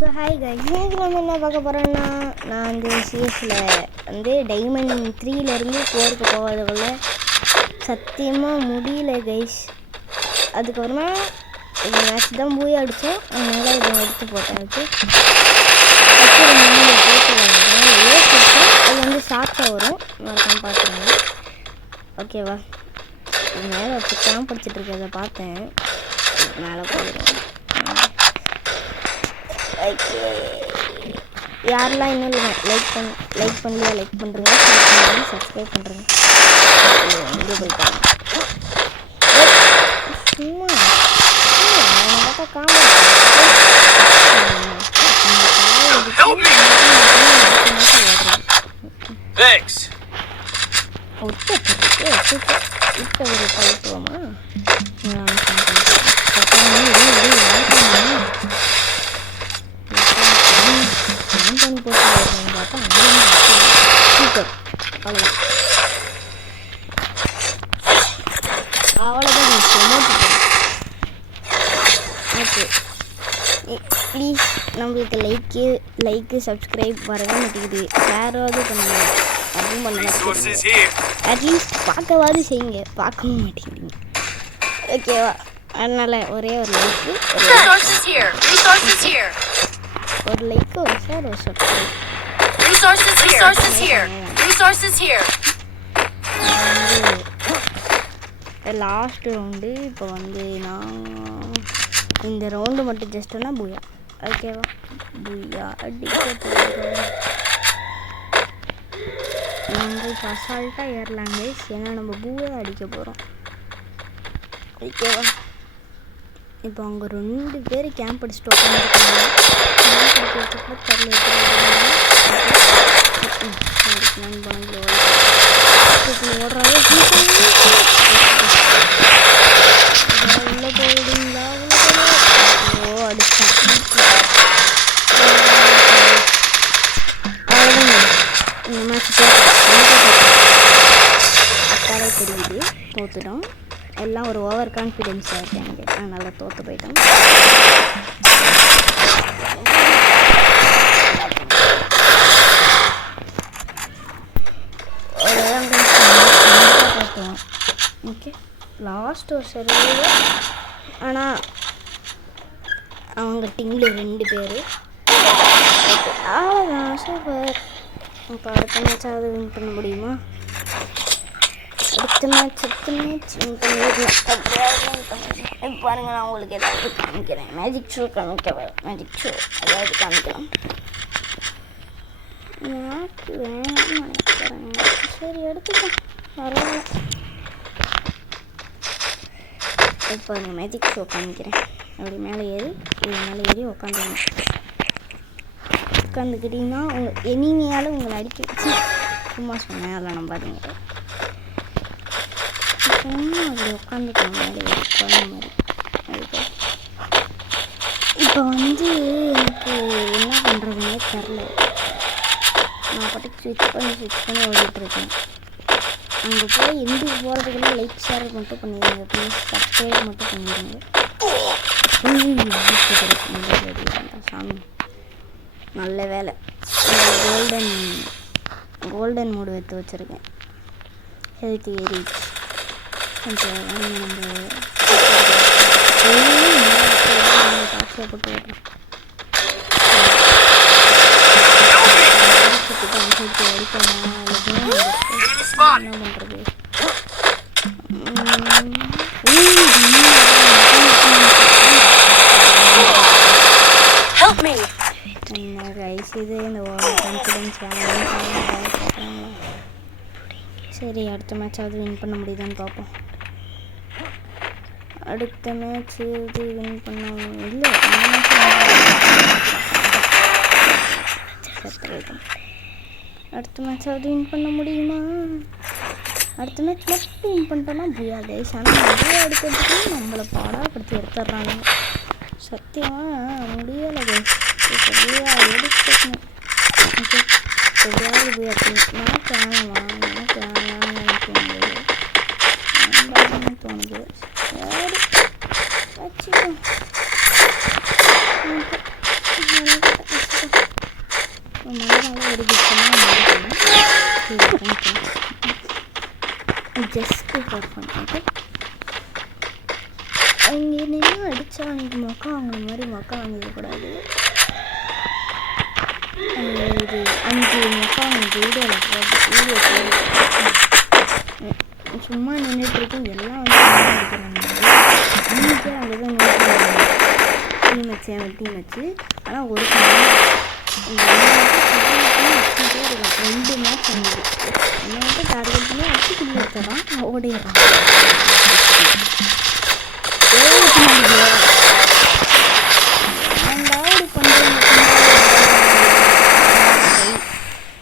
So hi guys, இன்னைக்கு நம்ம என்ன பார்க்க போகிறோன்னா, நான் வந்து சிஎஸ்சில் வந்து டைமண்ட் 3லேருந்து 4க்கு போகிறதுக்குள்ள சத்தியமாக முடியல கைஸ். அதுக்கப்புறமா இது மேட்ச் தான் போய் அடித்தோம். அதனால இதை எடுத்து போட்டேன். அது வந்து ஷார்ட்டாக வரும், மறக்காம பார்த்துருங்க. ஓகேவா? இது மேலே வச்சு கேம்ப் படிச்சுட்டு இருக்கிறத பார்த்தேன். மேலே போயிடும். யாரெல்லாம் இன்னும் லைக் பண்ணலையா லைக் பண்ணுறீங்க, சப்ஸ்கிரைப் பண்ணுறேங்க. சும்மா பழத்துவோமா? ப்ளீஸ் நம்மளுக்கு லைக்கு சப்ஸ்கிரைப் வரவே மாட்டேங்குது. ஷேராவது பண்ணுங்க, அதுவும் பண்ண மாட்டேங்குது. அட்லீஸ்ட் பார்க்கவாது செய்யுங்க, பார்க்கவும் மாட்டேங்குதுங்க. ஓகேவா? அதனால் ஒரே ஒரு லைக்கு, ஒரு லைக்கு, ஒரு ஷேர், ஒரு சப்ஸ்கிரைப். லாஸ்ட் ரவுண்டு இப்போ வந்து நான் இந்த ரவுண்டு மட்டும் ஜஸ்ட்னா பூயா. ஓகேவா? பூயா அடிக்க போகிறோம். நம்ம இப்போ அசால்ட்டாக ஏறலாங்க, ஏன்னா நம்ம பூயா அடிக்க போகிறோம். ஓகேவா? இப்போ அவங்க 2 பேர் கேம்ப் அடிச்சுட்டு உட்காந்துருக்காங்க. தெரியுது தோத்துட்டோம். எல்லாம் ஒரு ஓவர் கான்ஃபிடென்ஸாக இருக்காங்க, அதனால தோற்று போயிட்டோம். ஓகே, லாஸ்ட் ஒரு சரி. ஆனால் அவங்க டீமில் 2 பேர். அவ்வளோதான், சூப்பர். இப்போ அடுத்த மேட்சாவது வின் பண்ண முடியுமா? அடுத்த மேட்ச் வின் பண்ணிடுறேன். பாருங்க, நான் உங்களுக்கு ஏதாவது காமிக்கிறேன். மேஜிக் ஷோ காமிக்கிறேன். ஏதாவது காமிக்கலாம். எனக்கு வேணும்னு நினைக்கிறேன். சரி, எடுத்துக்கலாம், பரவாயில்ல. இப்போ மேஜிக் ஷோ காமிக்கிறேன். அப்படி மேலே ஏறி உட்காந்துக்கிட்டிங்கன்னா உங்கள் எனிமையால் உங்களை அடிக்க வச்சு சும்மா சொன்னேன், அதெல்லாம் நம்பாதீங்க. சும்மா அப்படி உட்காந்துக்கலாம், மேலே உட்காந்த மாதிரி. இப்போ வந்து எனக்கு என்ன பண்ணுறதுனே தெரில. நான் பாட்டுக்கு ஸ்விட்ச் பண்ணி ஓடிட்டுருக்கேன். அங்கே போய் எந்துக்கு போகிறதுக்குள்ள லைக் ஷேர் மட்டும் பண்ணிடுங்க ப்ளீஸ், சப்ஸ்கிரைப் மட்டும் பண்ணிடுங்க. சாமி, நல்ல வேலை. கோல்டன் மூடு எடுத்து வச்சுருக்கேன். ஹெல்த் ஏறிச்சு கொஞ்சம். நம்ம காட்சியாக போட்டு வரணும். என்ன பண்ணுறது? என்ன ரைஸ் இது, இந்த கான்ஃபிடென்ஸ் பார்க்குறாங்களா? சரி, அடுத்த மேட்சாவது வின் பண்ண முடியுதான்னு பார்ப்போம். அடுத்த மேட்ச் இது வின் பண்ண இல்லை, அடுத்த மேட்சாவது வின் பண்ண முடியுமா? அடுத்த மேட்ச் மட்டும் வின் பண்ணிட்டோன்னா பூயா கைஸ். ஆனால் நிறைய எடுக்கிறதுக்கு நம்மளை பாடாப்படுத்தி எடுத்துடுறாங்க. சத்தியமாக முடியலை கைஸ். இப்போ பூயா எடுத்துக்கணும். ஓகே, எப்படியாவது பூயா எனக்கு வேணாம்னு தோணுது. சரி, வச்சுக்கோ. மழைனால ஒரு கிஃப்ட்லாம் ஜஸ்ட்டு ஃபார் ஃபன். ஓகே, இங்கே நின்று அடித்தா அன்றைக்கி மொக்கா வாங்கின மாதிரி மொக்கா வாங்கிடக்கூடாது. இது 5 மொக்கா வாங்கிட்டு வீடியோ சும்மா நின்றுட்டுருக்கோம். எல்லாம் வந்து அடிக்கிறாங்க. அன்றைக்கே அங்கே தான் டீம் வச்சு டீம் வச்சு. ஆனால் ஒரு 2 மேட்ச் வந்து என்ன வந்து டார்கெட் பண்ணி அடிச்சு கிளி எடுத்துறான், ஓடிடுறான்.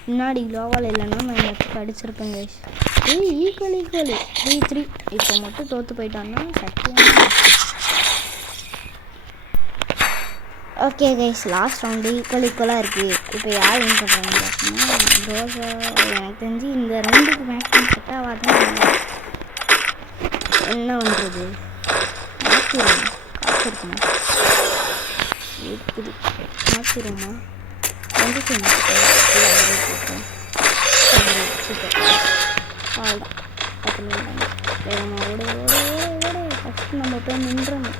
முன்னாடி க்ளோவால் இல்லைன்னா நான் எனக்கு அடிச்சிருப்பேன் கைஸ். ஈக்குவல் 3-3. இப்போ மட்டும் தோற்று போயிட்டான்னா சத்தியமாக. ஓகே கைஸ், லாஸ்ட் ரவுண்டு ஈக்குவலாக இருக்குது. இப்போ யார் வின் பண்ணுறாங்க அப்படின்னா ரோஸா. எனக்கு தெரிஞ்சு இந்த ரவுண்டுக்கு மேக்ஸிமம் செட் ஆகாதான். என்ன பண்ணுறது, மாற்றிடுவோம். காசு இருக்குமா இருக்குது, மாற்றிடுவோமா? சூப்பர். அவ்வளோதான், 10 நிமிடம் வேகமாக ஓட ஃபஸ்ட்டு நம்ம போய் நின்றணும்.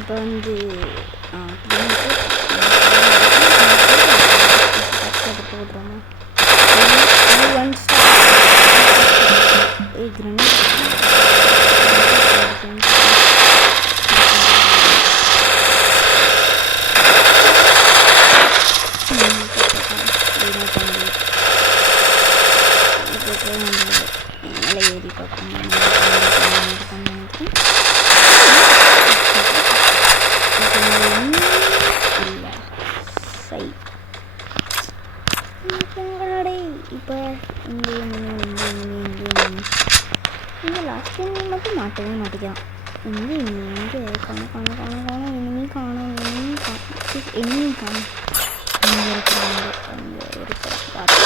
இப்போ வந்து போடுறோமா? மேலே ஏறி பார்க்கணும். இப்போ இங்கே லாஸ்ட் டைம் மட்டும் மாட்டவே மாட்டேங்கிறான். இங்கே காணும் எனிமி காணும் இங்கே இருக்கிறாங்க. அங்கே இருக்கிற பார்த்து